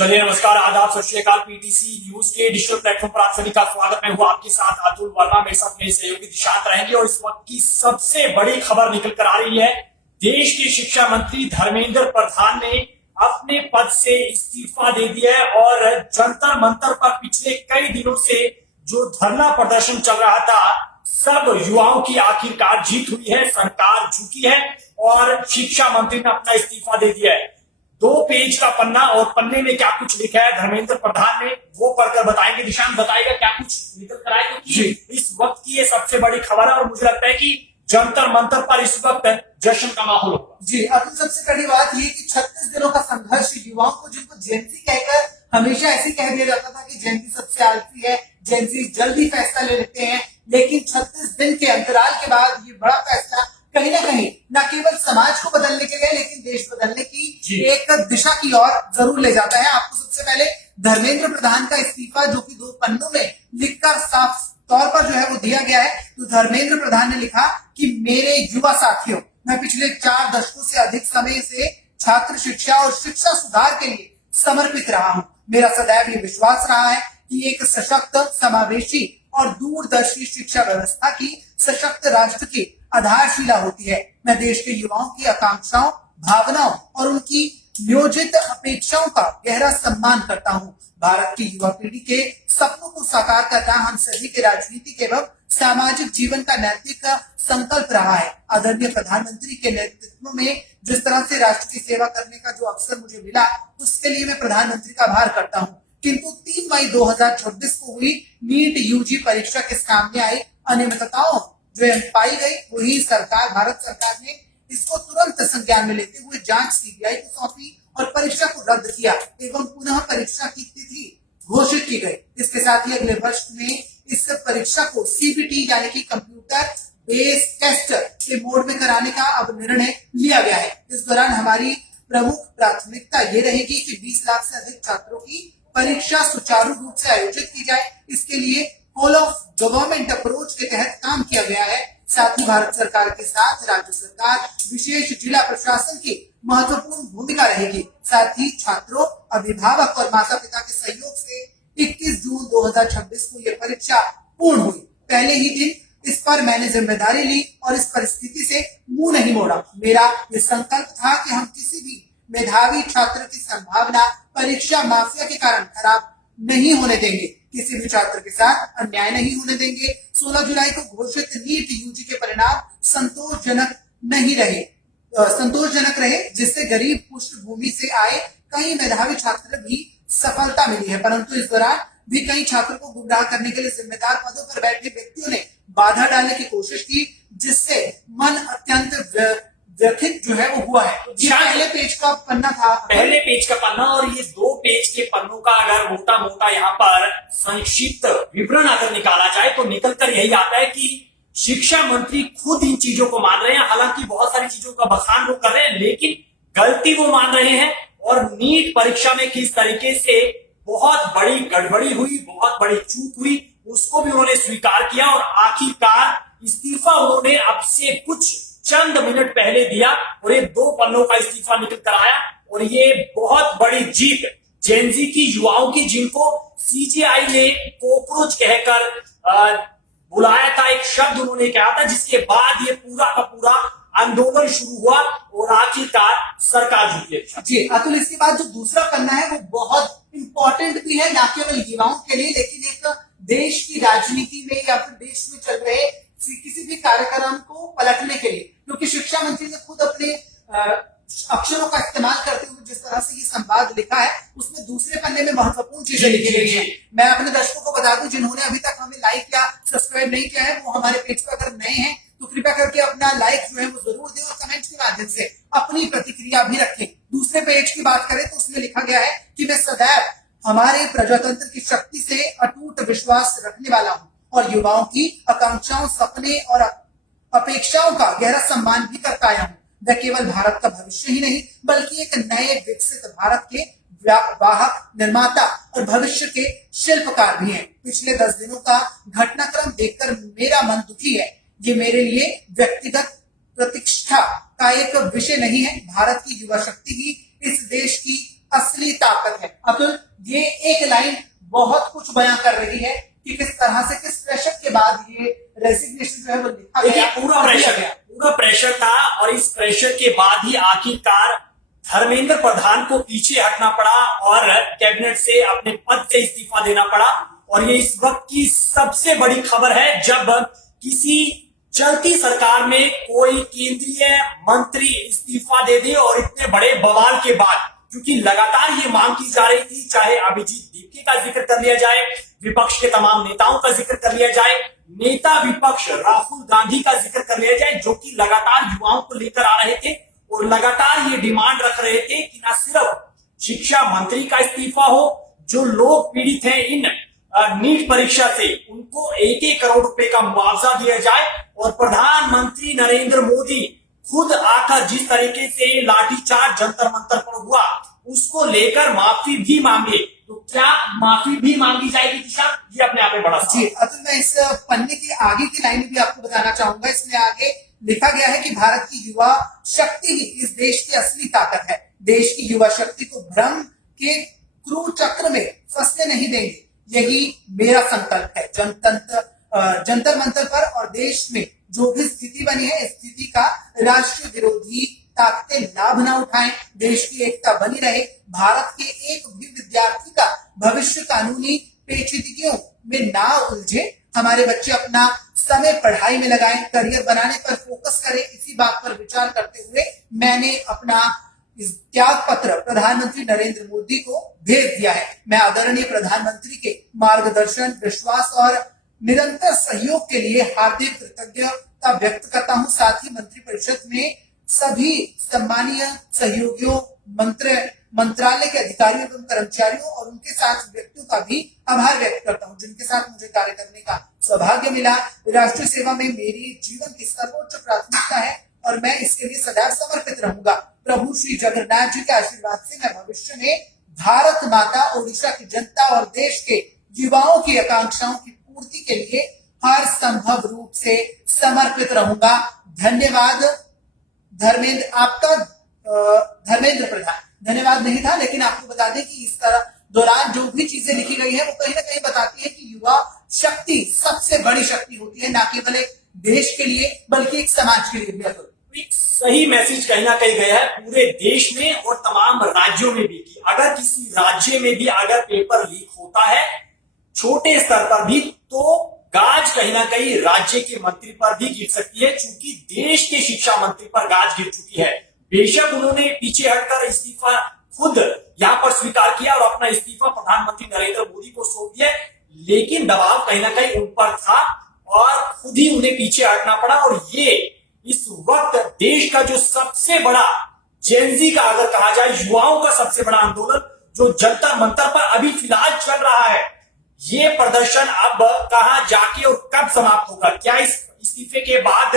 चलिए नमस्कार, आदाब, सत श्री अकाल। पीटीसी न्यूज के डिजिटल प्लेटफॉर्म पर आप सभी का स्वागत। मैं हूं आपके साथ अतुल वर्मा। मेरे साथ मेरे सहयोगी दिशांत रहेंगे और इस वक्त की सबसे बड़ी खबर निकल कर आ रही है। देश के शिक्षा मंत्री धर्मेंद्र प्रधान ने अपने पद से इस्तीफा दे दिया है और जंतर मंतर पर पिछले कई दिनों से जो धरना प्रदर्शन चल रहा था, सब युवाओं की आखिरकार जीत हुई है, सरकार झुकी है और शिक्षा मंत्री ने अपना इस्तीफा दे दिया है। 2 पेज का पन्ना और पन्ने में क्या कुछ लिखा है धर्मेंद्र प्रधान ने, वो पढ़कर बताएंगे। निशान बताएगा क्या कुछ निकल कर आए, क्योंकि इस वक्त की ये सबसे बड़ी खबर है और मुझे लगता है कि जंतर मंतर पर इस वक्त जश्न का माहौल होगा। जी, अब सबसे बड़ी बात ये कि 36 दिनों का संघर्ष युवाओं को, जिनको जेनजी कहकर हमेशा ऐसे कह दिया जाता था कि जेनजी सबसे आलसी है, जेनजी जल्दी फैसला ले लेते हैं, लेकिन 36 दिन के अंतराल के बाद ये बड़ा फैसला कहीं ना कहीं न केवल समाज को बदलने के लिए, लेकिन देश बदलने की एक दिशा की ओर जरूर ले जाता है। आपको सबसे पहले धर्मेंद्र प्रधान का इस्तीफा, जो कि 2 पन्नों में लिखकर साफ तौर पर जो है वो दिया गया है। तो धर्मेंद्र प्रधान ने लिखा कि मेरे युवा साथियों, मैं पिछले 4 दशकों से अधिक समय से छात्र शिक्षा और शिक्षा सुधार के लिए समर्पित रहा हूँ। मेरा सदैव ये विश्वास रहा है कि एक सशक्त, समावेशी और दूरदर्शी शिक्षा व्यवस्था की सशक्त राष्ट्र की आधारशिला होती है। मैं देश के युवाओं की आकांक्षाओं, भावनाओं और उनकी नियोजित अपेक्षाओं का गहरा सम्मान करता हूँ। भारत की युवा पीढ़ी के सपनों को साकार करना हम सभी के राजनीतिक एवं सामाजिक जीवन का नैतिक संकल्प रहा है। आदरणीय प्रधानमंत्री के नेतृत्व में जिस तरह से राष्ट्र की सेवा करने का जो अवसर मुझे मिला, उसके लिए मैं प्रधानमंत्री का आभार करता हूँ। किंतु 3 मई 2026 को हुई नीट यूजी परीक्षा के सामने आई अनियमितताओं जो पाई गई, वही भारत सरकार ने इसको तुरंत संज्ञान में लेते हुए जांच सीबीआई को सौंपी और परीक्षा को रद्द किया एवं पुनः परीक्षा की तिथि घोषित की गई। इसके साथ ही अगले वर्ष में इस परीक्षा को सीबीटी यानी कि कंप्यूटर बेस्ड टेस्ट के मोड में कराने का अब निर्णय लिया गया है। इस दौरान हमारी प्रमुख प्राथमिकता ये रहेगी कि 20 लाख से अधिक छात्रों की परीक्षा सुचारू रूप से आयोजित की जाए। इसके लिए होल ऑफ गवर्नमेंट अप्रोच के तहत काम किया गया है। साथ ही भारत सरकार के साथ राज्य सरकार, विशेष जिला प्रशासन की महत्वपूर्ण भूमिका रहेगी। साथ ही छात्रों, अभिभावक और माता पिता के सहयोग से 21 जून 2026 को यह परीक्षा पूर्ण हुई। पहले ही दिन इस पर मैंने जिम्मेदारी ली और इस परिस्थिति से मुंह नहीं मोड़ा। मेरा ये संकल्प था कि हम किसी भी मेधावी छात्र की संभावना परीक्षा माफिया के कारण खराब नहीं होने देंगे, किसी भी छात्र के साथ अन्याय नहीं होने देंगे। 16 जुलाई को घोषित नीट यूजी के परिणाम संतोषजनक रहे, जिससे गरीब पृष्ठभूमि से आए कई मेधावी छात्र भी सफलता मिली है। परंतु इस दौरान भी कई छात्रों को गुमराह करने के लिए जिम्मेदार पदों पर बैठे व्यक्तियों ने बाधा डालने की कोशिश की, जिससे मन अत्यंत व्यथित जो है वो हुआ है। पहले पेज का पन्ना था, पहले पेज का पन्ना, और ये 2 पेज के पन्नों का अगर मोटा मोटा यहाँ पर संक्षिप्त विवरण अगर निकाला जाए तो निकल कर यही आता है कि शिक्षा मंत्री खुद इन चीजों को मान रहे हैं। हालांकि बहुत सारी चीजों का बखान वो कर रहे हैं, लेकिन गलती वो मान रहे हैं। और नीट परीक्षा में किस तरीके से बहुत बड़ी गड़बड़ी हुई, बहुत बड़ी चूक हुई, उसको भी उन्होंने स्वीकार किया और आखिरकार इस्तीफा उन्होंने अब से कुछ चंद मिनट पहले दिया और ये 2 पन्नों का इस्तीफा निकल कर आया। और ये बहुत बड़ी जीत जेनजी की, युवाओं की, जिनको सीजेआई ने कॉकरोच कहकर बुलाया था, एक शब्द उन्होंने कहा था, जिसके बाद ये पूरा का पूरा आंदोलन शुरू हुआ और आखिरकार सरकार झुकी। जी अतुल, इसके बाद जो दूसरा पन्ना है वो बहुत इंपॉर्टेंट भी है, न केवल युवाओं के लिए, लेकिन एक देश की राजनीति में या फिर देश में चल रहे किसी भी कार्यक्रम को पलटने के लिए, क्योंकि शिक्षा मंत्री ने खुद अपने अक्षरों का इस्तेमाल करते हुए जिस तरह से ये संवाद लिखा है, उसमें दूसरे पन्ने में महत्वपूर्ण चीजें लिखी गई है। मैं अपने दर्शकों को बता दूं, जिन्होंने अभी तक हमें लाइक या सब्सक्राइब नहीं किया है, वो हमारे पेज पर अगर नए हैं तो कृपया करके अपना लाइक जो है वो जरूर दें और कमेंट के माध्यम से अपनी प्रतिक्रिया भी रखें। दूसरे पेज की बात करें तो उसमें लिखा गया है कि मैं सदैव हमारे प्रजातंत्र की शक्ति से अटूट विश्वास रखने वाला हूँ और युवाओं की आकांक्षाओं, सपने और अपेक्षाओं का गहरा सम्मान भी करता आया हूँ। वह केवल भारत का भविष्य ही नहीं, बल्कि एक नए विकसित भारत के वाहक, निर्माता और भविष्य के शिल्पकार भी हैं। पिछले 10 दिनों का घटनाक्रम देखकर मेरा मन दुखी है। ये मेरे लिए व्यक्तिगत प्रतिष्ठा का एक विषय नहीं है। भारत की युवा शक्ति ही इस देश की असली ताकत है। अतुल, ये एक लाइन बहुत कुछ बयां कर रही है कि किस तरह से, किस प्रेशर के बाद ये रेजिग्नेशन जो है वो लिखा देखिए गया, पूरा प्रेशर था और इस प्रेशर के बाद ही आखिरकार धर्मेंद्र प्रधान को पीछे हटना पड़ा और कैबिनेट से अपने पद से इस्तीफा देना पड़ा। और ये इस वक्त की सबसे बड़ी खबर है जब किसी चलती सरकार में कोई केंद्रीय मंत्री इस्तीफा दे दे और इतने बड़े बवाल के बाद, क्योंकि लगातार ये मांग की जा रही थी, चाहे अभिजीत दीपके का जिक्र कर लिया जाए, विपक्ष के तमाम नेताओं का जिक्र कर लिया जाए, नेता विपक्ष राहुल गांधी का जिक्र कर लिया जाए, जो कि लगातार युवाओं को लेकर आ रहे थे और लगातार ये डिमांड रख रहे थे कि ना सिर्फ शिक्षा मंत्री का इस्तीफा हो, जो लोग पीड़ित हैं इन नीट परीक्षा से उनको 1-1 करोड़ रुपए का मुआवजा दिया जाए और प्रधानमंत्री नरेंद्र मोदी खुद आकर जिस तरीके से लाठीचार्ज जंतर मंतर पर हुआ उसको लेकर माफी भी मांगे। तो क्या माफी भी मांगी जाएगी दिशा? ये अपने आप में बड़ा जी अतुल, मैं इस पन्ने की आगे की लाइन भी आपको बताना चाहूंगा। इसमें आगे लिखा गया है कि भारत की युवा शक्ति ही इस देश की असली ताकत है। देश की युवा शक्ति को भ्रम के क्रूर चक्र में फंसने नहीं देंगे, यही मेरा संकल्प है। जंतर मंतर पर और देश में जो भी स्थिति बनी है, इस स्थिति का राष्ट्रीय विरोधी ताकतें लाभ ना उठाएं, देश की एकता बनी रहे, भारत के एक भी विद्यार्थी का भविष्य कानूनी पेचीदगियों में ना उलझे, हमारे बच्चे अपना समय पढ़ाई में लगाएं, करियर बनाने पर फोकस करें। इसी बात पर विचार करते हुए मैंने अपना इस त्याग पत्र प्रधानमंत्री नरेंद्र मोदी को भेज दिया है। मैं आदरणीय प्रधानमंत्री के मार्गदर्शन, विश्वास और निरंतर सहयोग के लिए हार्दिक कृतज्ञता व्यक्त करता हूं। साथ ही मंत्रिपरिषद में सभी सम्मानीय सहयोगियों, मंत्रालय के अधिकारियों एवं कर्मचारियों और उनके साथ व्यक्तियों का भी आभार व्यक्त करता हूं, जिनके साथ मुझे कार्य करने का सौभाग्य मिला। राष्ट्रीय सेवा में मेरी जीवन की सर्वोच्च प्राथमिकता है और मैं इसके लिए सदैव समर्पित रहूंगा। प्रभु श्री जगन्नाथ जी के आशीर्वाद से मैं भविष्य में भारत माता, ओडिशा की जनता और देश के युवाओं की आकांक्षाओं की पूर्ति के लिए हर संभव रूप से समर्पित रहूंगा। धन्यवाद धर्मेंद्र, आपका धर्मेंद्र प्रधान। धन्यवाद नहीं था, लेकिन आपको बता दें कि इस तरह दौरान जो भी चीजें लिखी गई है वो कहीं ना कहीं बताती है कि युवा शक्ति सबसे बड़ी शक्ति होती है, ना केवल एक देश के लिए बल्कि एक समाज के लिए भी। एक सही मैसेज कहीं ना कहीं गया है पूरे देश में और तमाम राज्यों में भी कि अगर किसी राज्य में भी अगर पेपर लीक होता है छोटे स्तर पर भी, तो गाज कहीं ना कहीं राज्य के मंत्री पर भी गिर सकती है, क्योंकि देश के शिक्षा मंत्री पर गाज गिर चुकी है। बेशक उन्होंने पीछे हटकर इस्तीफा खुद यहाँ पर स्वीकार किया और अपना इस्तीफा प्रधानमंत्री नरेंद्र मोदी को सौंप दिया, लेकिन दबाव कहीं ना कहीं उन पर था और खुद ही उन्हें पीछे हटना पड़ा। और ये इस वक्त देश का जो सबसे बड़ा जेनजी का अगर कहा जाए युवाओं का सबसे बड़ा आंदोलन जो जंतर मंतर पर अभी फिलहाल चल रहा है, ये प्रदर्शन अब कहां जाके और कब समाप्त होगा? क्या इस इस्तीफे के बाद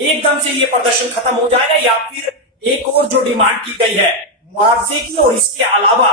एकदम से ये प्रदर्शन खत्म हो जाएगा या फिर एक और जो डिमांड की गई है मुआवजे की और इसके अलावा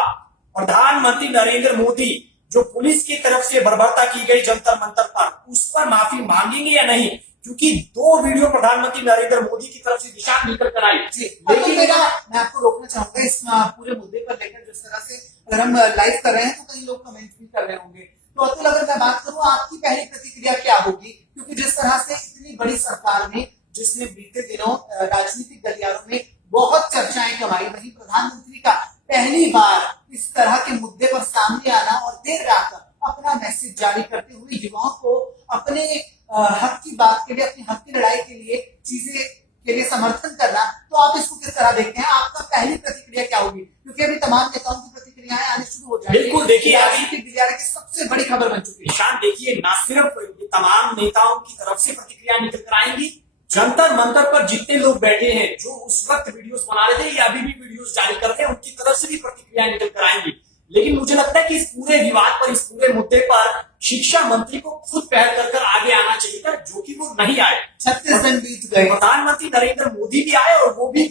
प्रधानमंत्री नरेंद्र मोदी जो पुलिस की तरफ से बर्बरता की गई जंतर मंतर पर उस पर माफी मांगेंगे या नहीं? क्योंकि 2 वीडियो प्रधानमंत्री नरेंद्र मोदी की तरफ से दिशा निकल कर आई। लेकिन मैं आपको रोकना चाहूंगा इस पूरे मुद्दे पर लेकर। जिस तरह से अगर हम लाइव कर रहे हैं तो कई लोग कमेंट भी कर रहे होंगे, तो अतुल अगर मैं बात करूं आपकी पहली प्रतिक्रिया क्या होगी? क्योंकि जिस तरह से इतनी बड़ी सरकार ने, जिसने बीते दिनों राजनीतिक गलियारों में बहुत चर्चाएं कमाई, वहीं प्रधानमंत्री का पहली बार इस तरह के मुद्दे पर सामने आना और देर रात अपना मैसेज जारी करते हुए युवाओं को अपने हक की बात के लिए, अपनी हक की लड़ाई के लिए, चीजें के लिए समर्थन करना, तो आप इसको किस तरह देखते हैं? आपका पहली प्रतिक्रिया क्या होगी? क्योंकि अभी तमाम नेताओं की प्रतिक्रियाएं आने शुरू हो जाएंगी। बिल्कुल, देखिए राजनीतिक गलियारे की सबसे बड़ी खबर बन चुकी है। निशान देखिए, ना सिर्फ तमाम नेताओं की तरफ से प्रतिक्रिया निकल कर आएंगी, जंतर मंतर पर जितने लोग बैठे हैं जो उस वक्त वीडियोस बना रहे थे या अभी भी वीडियोस जारी करते हैं, उनकी तरफ से भी प्रतिक्रिया निकल कर आएंगी। लेकिन मुझे लगता है कि इस पूरे विवाद पर, इस पूरे मुद्दे पर शिक्षा मंत्री को खुद पहल कर आगे आना चाहिए था, जो कि वो नहीं आए। 36 दिन बीत गए, प्रधानमंत्री नरेंद्र मोदी भी आए और वो भी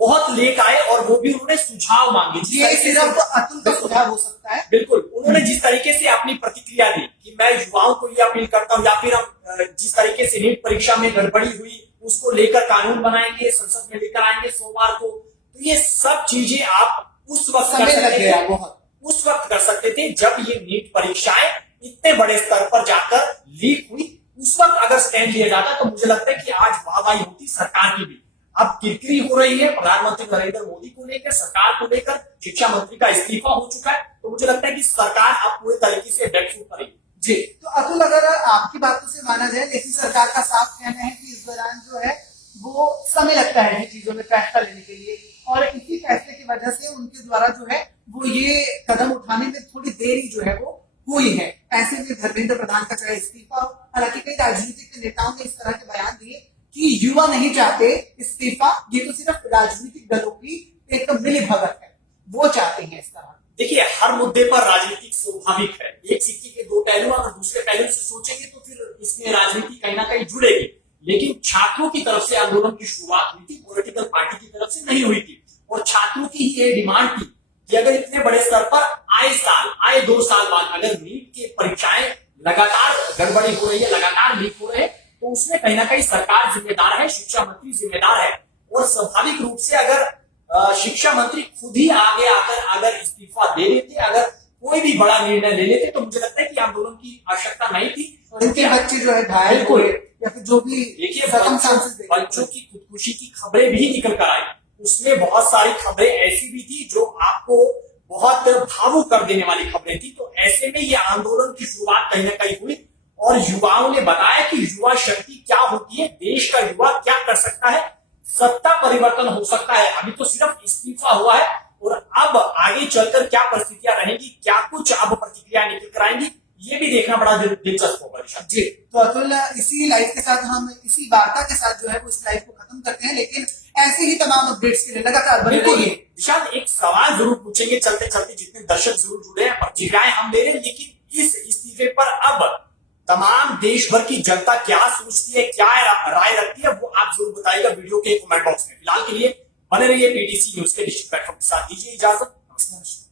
बहुत लेट आए और वो भी उन्होंने सुझाव मांगे। ये सिर्फ अतुल का सुझाव हो सकता है। बिल्कुल, उन्होंने जिस तरीके से अपनी प्रतिक्रिया दी कि मैं युवाओं को ये अपील करता हूँ, या फिर हम जिस तरीके से नीट परीक्षा में गड़बड़ी हुई उसको लेकर कानून बनाएंगे, संसद में लेकर आएंगे सोमवार को, तो ये सब चीजें आप उस वक्त कर समय सकते लग गया थे, बहुत। उस वक्त कर सकते थे जब ये नीट परीक्षाएं इतने बड़े स्तर पर जाकर लीक हुई। उस वक्त अगर स्टैंड लिया जाता तो मुझे लगता है कि आज वाहवाही होती सरकार की भी। अब किरकिरी हो रही है प्रधानमंत्री नरेंद्र मोदी को लेकर, सरकार को लेकर, शिक्षा मंत्री का इस्तीफा हो चुका है, तो मुझे लगता है कि सरकार अब पूरे तरीके से बैकफुट पर है। जी, तो अतुल, अगर आपकी बातों से माना जाए, लेकिन सरकार का साफ कहना है कि इस दौरान जो है वो समय लगता है इन चीजों में फैसला लेने के लिए, और इसी फैसले की वजह से उनके द्वारा जो है वो ये कदम उठाने में थोड़ी देरी जो है वो हुई है। ऐसे में धर्मेंद्र प्रधान का चाहे इस्तीफा हो, हालांकि कई राजनीतिक नेताओं ने इस तरह के बयान दिए कि युवा नहीं चाहते इस्तीफा, ये तो सिर्फ राजनीतिक दलों की एक मिलीभगत है, वो चाहते हैं इस तरह। देखिए, हर मुद्दे पर राजनीति स्वाभाविक है, एक सिक्के के दो पहलू, अगर दूसरे पहलू से सोचेंगे तो फिर इसमें राजनीति कहीं ना कहीं जुड़ेगी। लेकिन छात्रों की तरफ से आंदोलन की शुरुआत हुई थी, पॉलिटिकल पार्टी की तरफ से नहीं हुई थी, और छात्रों की ही ये डिमांड थी कि अगर इतने बड़े स्तर पर आए 2 साल बाद अगर नीट की परीक्षाएं लगातार गड़बड़ी हो रही है, लगातार लीक हो रहे हैं, तो उसमें कहीं ना कहीं सरकार जिम्मेदार है, शिक्षा मंत्री जिम्मेदार है। और स्वाभाविक रूप से अगर शिक्षा मंत्री खुद ही आगे आकर अगर इस्तीफा दे देते, अगर कोई भी बड़ा निर्णय ले लेते, तो मुझे लगता है कि आंदोलन की आवश्यकता नहीं थी। उनके बच्चे जो है घायल हुए या फिर जो भी देखिए, बच्चों की खुदकुशी की खबरें भी निकल कर आई, उसमें बहुत सारी खबरें ऐसी भी थी जो आपको बहुत भावुक कर देने वाली खबरें थी। तो ऐसे में ये आंदोलन की शुरुआत कहीं ना कहीं हुई, और युवाओं ने बताया कि युवा शक्ति क्या होती है, देश का युवा क्या कर सकता है, सत्ता परिवर्तन हो सकता है। अभी तो सिर्फ इस्तीफा हुआ है, और अब आगे चलकर क्या परिस्थितियां रहेंगी, क्या कुछ अब प्रतिक्रिया निकल कर आएंगी, ये भी देखना बड़ा दिलचस्प होगा ऋषभ जी। तो अतुल, इसी लाइव के साथ हम इसी वार्ता के साथ जो है वो इस लाइव को खत्म करते हैं, लेकिन ऐसे ही तमाम अपडेट्स के लिए लगातार बने रहिए। विशाल, एक सवाल जरूर पूछेंगे चलते चलते, जितने दर्शक जरूर जुड़े हैं, प्रतिक्रियाएं हम ले रहे हैं, लेकिन इस इस्तीफे पर अब तमाम देश भर की जनता क्या सोचती है, क्या राय रखती है, वो आप जरूर बताइएगा वीडियो के कमेंट बॉक्स में। फिलहाल के लिए बने रहिए पीटीसी न्यूज के डिजिटल प्लेटफॉर्म के साथ। दीजिए इजाजत, नमस्कार।